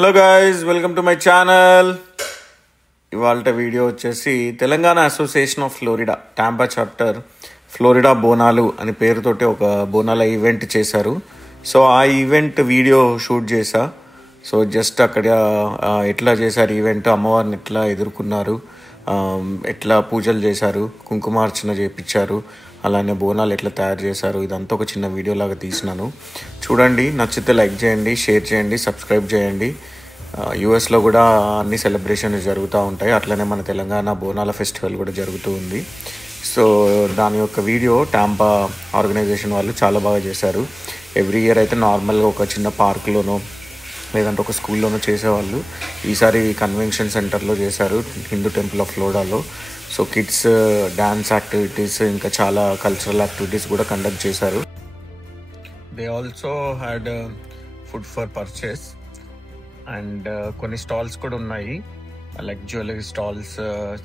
Hello guys, welcome to my channel. ఇవాళ video వచ్చేసి Telangana association of Florida Tampa chapter Florida Bonalu అని పేరుతోటి ఒక బోనాల ఈవెంట్ చేశారు. సో ఆ ఈవెంట్ వీడియో షూట్ చేశా. సో జస్ట్ అక్కడ ఎట్లా చేశారు ఈవెంట్, అమ్మవారిని ఎట్లా ఎదుర్కొన్నారు, ఎట్లా పూజలు చేశారు, కుంకుమార్చన చేయించారు, అలానే బోనాలు ఎట్లా తయారు చేశారు, ఇదంతా ఒక చిన్న వీడియో లాగా తీసినాను. చూడండి, నచ్చితే లైక్ చేయండి, షేర్ చేయండి, సబ్స్క్రైబ్ చేయండి. యూఎస్లో కూడా అన్ని సెలబ్రేషన్స్ జరుగుతూ ఉంటాయి, అట్లనే మన తెలంగాణ బోనాల ఫెస్టివల్ కూడా జరుగుతూ ఉంది. సో దాని యొక్క వీడియో టాంపా ఆర్గనైజేషన్ వాళ్ళు చాలా బాగా చేశారు. ఎవ్రీ ఇయర్ అయితే నార్మల్గా ఒక చిన్న పార్క్లోనో లేదంటే ఒక స్కూల్లోనో చేసేవాళ్ళు. ఈసారి కన్వెన్షన్ సెంటర్లో చేశారు, హిందూ టెంపుల్ ఆఫ్ ఫ్లోరిడాలో. సో కిడ్స్ డ్యాన్స్ యాక్టివిటీస్, ఇంకా చాలా కల్చరల్ యాక్టివిటీస్ కూడా కండక్ట్ చేశారు. They also had food for purchase and కొన్ని స్టాల్స్ కూడా ఉన్నాయి, like jewellery stalls,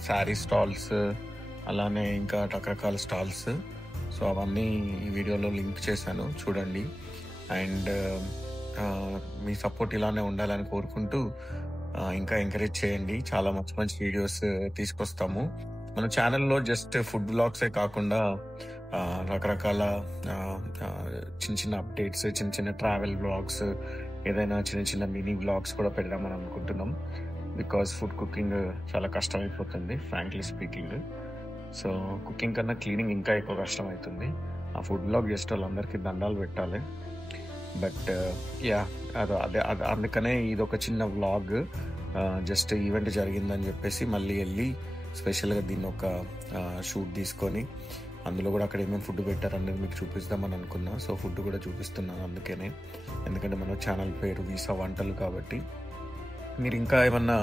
sari stalls, అలానే ఇంకా రకరకాల స్టాల్స్. సో అవన్నీ ఈ వీడియోలో లింక్ చేశాను, చూడండి. అండ్ మీ సపోర్ట్ ఇలానే ఉండాలని కోరుకుంటూ ఇంకా ఎంకరేజ్ చేయండి. చాలా మంచి మంచి వీడియోస్ తీసుకొస్తాము. మన ఛానల్లో జస్ట్ ఫుడ్ బ్లాగ్సే కాకుండా రకరకాల చిన్న చిన్న అప్డేట్స్, చిన్న చిన్న ట్రావెల్ బ్లాగ్స్, ఏదైనా చిన్న చిన్న మినీ బ్లాగ్స్ కూడా పెడదామని అనుకుంటున్నాం. బికాజ్ ఫుడ్ కుకింగ్ చాలా కష్టమైపోతుంది, ఫ్రాంక్లీ స్పీకింగ్. సో కుకింగ్ కన్నా క్లీనింగ్ ఇంకా ఎక్కువ కష్టం అవుతుంది. ఆ ఫుడ్ బ్లాగ్ జస్ట్ వాళ్ళందరికీ దండాలు పెట్టాలి. బట్ యా, అదే అందుకనే ఇది ఒక చిన్న వ్లాగ్. జస్ట్ ఈవెంట్ జరిగిందని చెప్పేసి మళ్ళీ వెళ్ళి స్పెషల్గా దీన్ని ఒక షూట్ తీసుకొని అందులో కూడా అక్కడ ఏమేమి ఫుడ్ పెట్టారనేది మీకు చూపిస్తామని అనుకున్నా. సో ఫుడ్ కూడా చూపిస్తున్నాను అందుకనే, ఎందుకంటే మన ఛానల్ పేరు వీసా వంటలు కాబట్టి. మీరు ఇంకా ఏమన్నా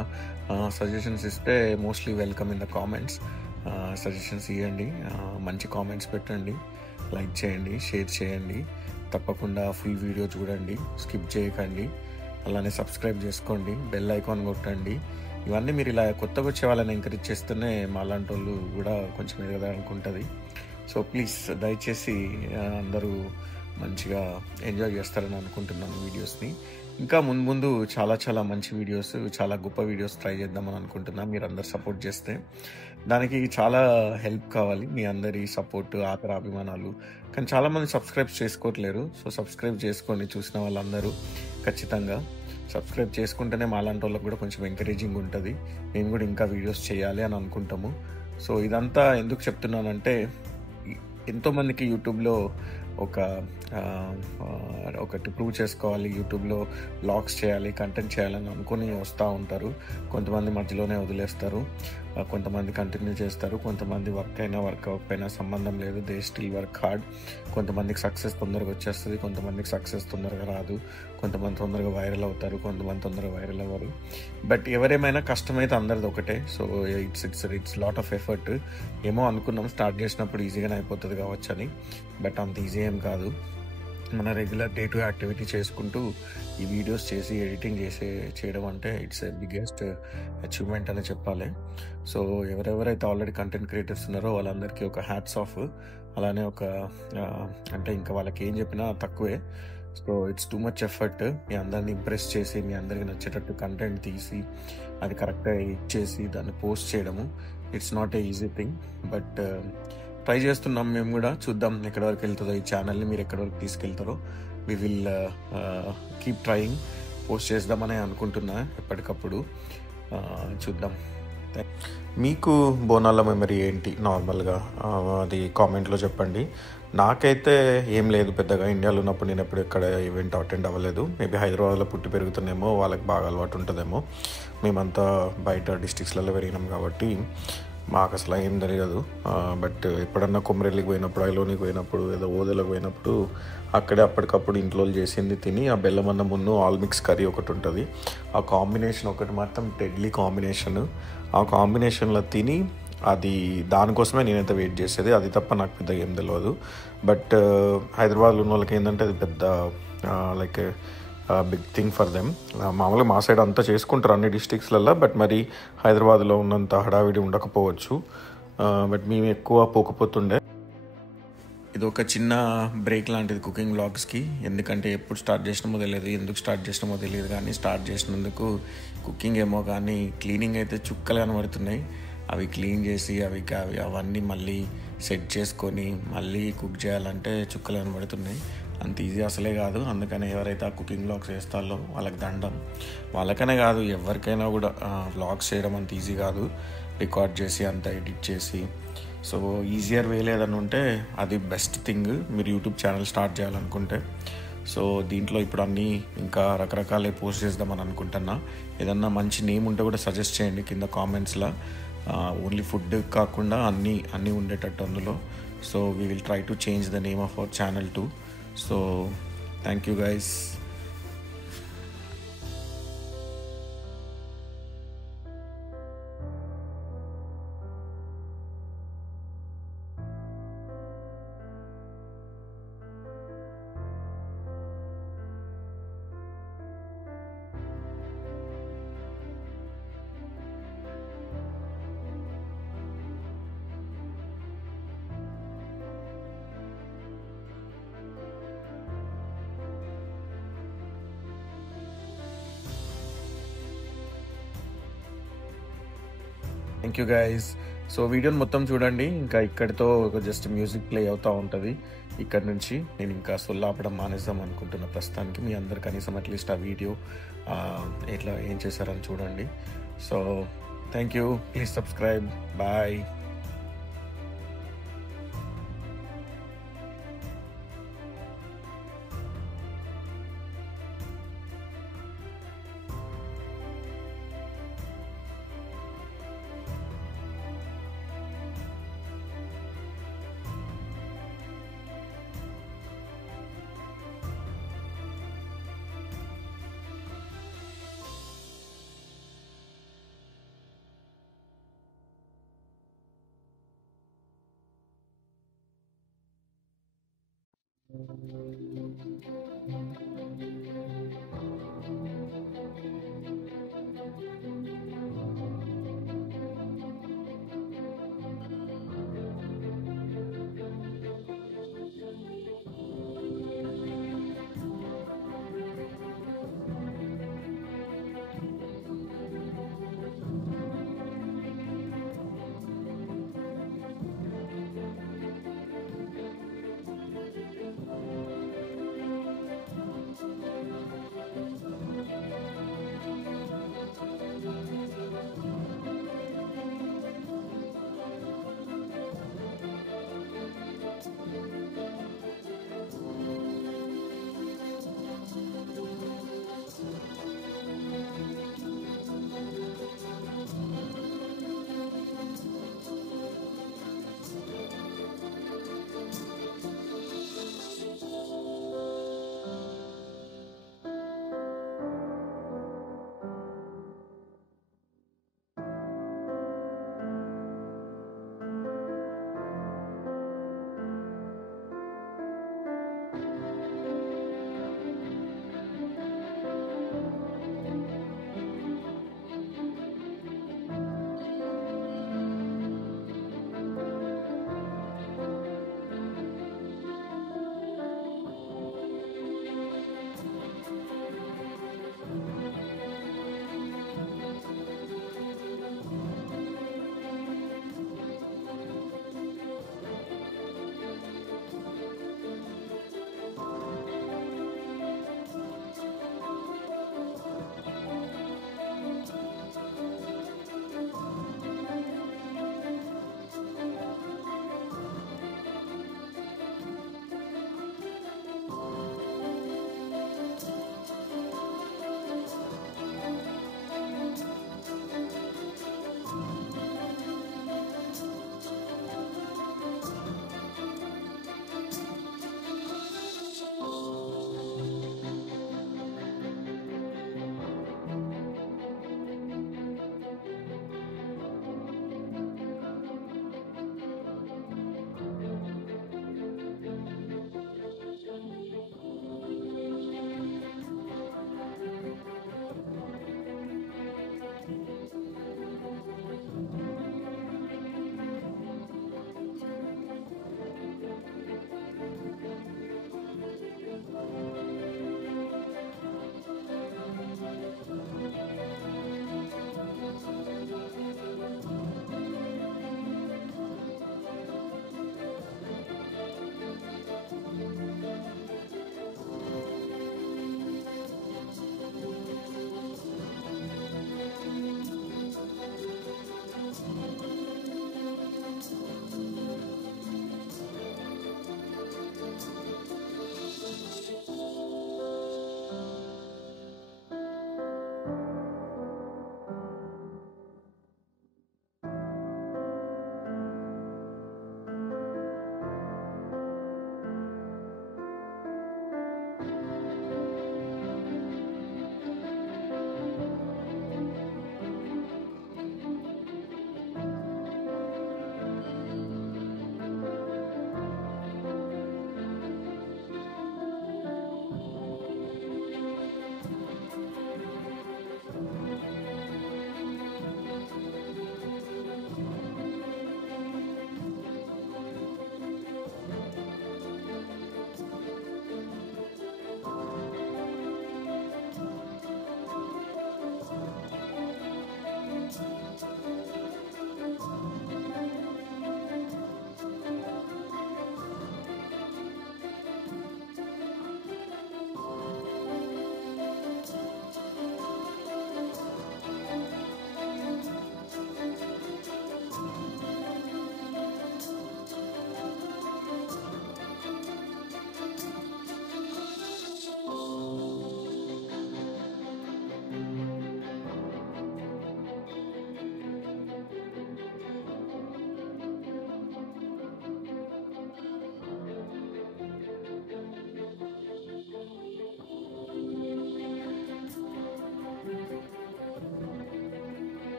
సజెషన్స్ ఇస్తే mostly welcome in the comments. Suggestions ఇవ్వండి, మంచి కామెంట్స్ పెట్టండి, లైక్ చేయండి, షేర్ చేయండి. తప్పకుండా ఫుల్ వీడియో చూడండి, స్కిప్ చేయకండి. అలానే సబ్స్క్రైబ్ చేసుకోండి, బెల్ ఐకాన్ కొట్టండి. ఇవన్నీ మీరు ఇలా కొత్తగా వచ్చే వాళ్ళని ఎంకరేజ్ చేస్తేనే మా లాంటి వాళ్ళు కూడా కొంచెం ఎదగడానికి ఉంటుంది. సో ప్లీజ్ దయచేసి అందరూ మంచిగా ఎంజాయ్ చేస్తారని అనుకుంటున్నాను వీడియోస్ని. ఇంకా ముందు చాలా చాలా మంచి వీడియోస్, చాలా గొప్ప వీడియోస్ ట్రై చేద్దామని అనుకుంటున్నాను. మీరు అందరు సపోర్ట్ చేస్తే దానికి చాలా హెల్ప్ కావాలి, మీ అందరి సపోర్ట్, ఆదర అభిమానాలు. కానీ చాలామంది సబ్స్క్రైబ్ చేసుకోవట్లేరు. సో సబ్స్క్రైబ్ చేసుకొని చూసిన వాళ్ళందరూ ఖచ్చితంగా సబ్స్క్రైబ్ చేసుకుంటేనే మాలాంటి వాళ్ళకి కూడా కొంచెం ఎంకరేజింగ్ ఉంటుంది. మేము కూడా ఇంకా వీడియోస్ చేయాలి అని అనుకుంటాము. సో ఇదంతా ఎందుకు చెప్తున్నానంటే, ఎంతోమందికి యూట్యూబ్లో ఒకటి ప్రూవ్ చేసుకోవాలి, యూట్యూబ్లో వ్లాగ్స్ చేయాలి, కంటెంట్ చేయాలని అనుకుని వస్తూ ఉంటారు. కొంతమంది మధ్యలోనే వదిలేస్తారు, కొంతమంది కంటిన్యూ చేస్తారు. కొంతమంది వర్క్ అయినా వర్క్ అవ్వకపోయినా సంబంధం లేదు, దే స్టిల్ వర్క్ హార్డ్. కొంతమందికి సక్సెస్ తొందరగా వచ్చేస్తుంది, కొంతమందికి సక్సెస్ తొందరగా రాదు. కొంతమంది తొందరగా వైరల్ అవుతారు, కొంతమంది తొందరగా వైరల్ అవ్వరు. బట్ ఎవరేమైనా కష్టమైతే అందరిది ఒకటే. So it's lot of effort. ఏమో అనుకున్నాం స్టార్ట్ చేసినప్పుడు ఈజీగానే అయిపోతుంది కావచ్చు అని, బట్ అంత ఈజీ ఏం కాదు. మన రెగ్యులర్ డే టు యాక్టివిటీ చేసుకుంటూ ఈ వీడియోస్ చేసి ఎడిటింగ్ చేయడం అంటే ఇట్స్ ఎ బిగ్గెస్ట్ అచీవ్మెంట్ అని చెప్పాలి. సో ఎవరెవరైతే ఆల్రెడీ కంటెంట్ క్రియేటర్స్ ఉన్నారో వాళ్ళందరికీ ఒక హ్యాట్స్ ఆఫ్. అలానే అంటే ఇంకా వాళ్ళకి ఏం చెప్పినా తక్కువే. So it's too much effort. మీ అందరిని ఇంప్రెస్ చేసి, మీ అందరికి నచ్చేటట్టు కంటెంట్ తీసి అది కరెక్ట్గా ఇచ్చేసి దాన్ని పోస్ట్ చేయడము it's not a easy thing. But try చేస్తున్నాం మేము కూడా, చూద్దాం ఎక్కడి వరకు వెళ్తుందో ఈ ఛానల్ని, మీరు ఎక్కడి వరకు తీసుకెళ్తారో. We will keep trying. Post చేద్దామని అనుకుంటున్నా ఎప్పటికప్పుడు, చూద్దాం. మీకు బోనాల మెమరీ ఏంటి నార్మల్గా, అది కామెంట్లో చెప్పండి. నాకైతే ఏం లేదు పెద్దగా. ఇండియాలో ఉన్నప్పుడు నేను ఎప్పుడు ఎక్కడ ఈవెంట్ అటెండ్ అవ్వలేదు. మేబీ హైదరాబాద్లో పుట్టి పెరుగుతున్నామో వాళ్ళకి బాగా అలవాటు ఉంటుందేమో. మేమంతా బయట డిస్ట్రిక్ట్స్లలో పెరిగినాం కాబట్టి మాకు అసలు ఏం తెలియదు. బట్ ఎప్పుడన్నా కొమరెల్లికి పోయినప్పుడు, ఐలోనికి పోయినప్పుడు, ఏదో ఓదెలకు పోయినప్పుడు అక్కడే అప్పటికప్పుడు ఇంట్లో చేసింది తిని, ఆ బెల్లం అన్నమును ఆల్ మిక్స్ కర్రీ ఒకటి ఉంటుంది, ఆ కాంబినేషన్ ఒకటి మాత్రం డెడ్లీ కాంబినేషన్. ఆ కాంబినేషన్లో తిని అది దానికోసమే నేనైతే వెయిట్ చేసేది. అది తప్ప నాకు పెద్దగా ఏం తెలియదు. బట్ హైదరాబాద్లో ఉన్న వాళ్ళకి ఏంటంటే అది పెద్ద like big thing for them. మామూలుగా మా సైడ్ అంతా చేసుకుంటారు అన్ని డిస్ట్రిక్ట్స్లలో, బట్ మరి హైదరాబాద్లో ఉన్నంత హడావిడి ఉండకపోవచ్చు. బట్ మేము ఎక్కువ పోకపోతుండే. ఇది ఒక చిన్న బ్రేక్ లాంటిది కుకింగ్ వ్లాగ్స్కి. ఎందుకంటే ఎప్పుడు స్టార్ట్ చేసినామో తెలియదు, ఎందుకు స్టార్ట్ చేసినామో తెలియదు, కానీ స్టార్ట్ చేసినందుకు కుకింగ్ ఏమో కానీ క్లీనింగ్ అయితే చుక్కలు కనబడుతున్నాయి. అవి క్లీన్ చేసి అవన్నీ మళ్ళీ సెట్ చేసుకొని మళ్ళీ కుక్ చేయాలంటే చుక్కలు కనబడుతున్నాయి. అంత ఈజీ అసలే కాదు. అందుకని ఎవరైతే ఆ కుకింగ్ వ్లాగ్స్ వేస్తారో వాళ్ళకి దండం. వాళ్ళకనే కాదు, ఎవరికైనా కూడా వ్లాగ్స్ చేయడం అంత ఈజీ కాదు. రికార్డ్ చేసి అంత ఎడిట్ చేసి, సో ఈజియర్ వే లేదని ఉంటే అది బెస్ట్ థింగ్ మీరు యూట్యూబ్ ఛానల్ స్టార్ట్ చేయాలనుకుంటే. సో దీంట్లో ఇప్పుడు అన్నీ ఇంకా రకరకాలే పోస్ట్ చేద్దామని అనుకుంటున్నా. ఏదన్నా మంచి నేమ్ ఉంటే కూడా సజెస్ట్ చేయండి కింద కామెంట్స్లో. ఓన్లీ ఫుడ్ కాకుండా అన్నీ ఉండేటట్టు అందులో. So we will try to change the name of our channel to. So thank you guys. Thank you guys. So వీడియోని మొత్తం చూడండి. ఇంకా ఇక్కడితో ఒక జస్ట్ మ్యూజిక్ ప్లే అవుతూ ఉంటుంది. ఇక్కడ నుంచి నేను ఇంకా సొల్లాపడం మానేద్దాం అనుకుంటున్న ప్రస్తుతానికి. మీ అందరు కనీసం అట్లీస్ట్ ఆ వీడియో ఎట్లా ఏం చేశారని చూడండి. So thank you. Please subscribe. Bye.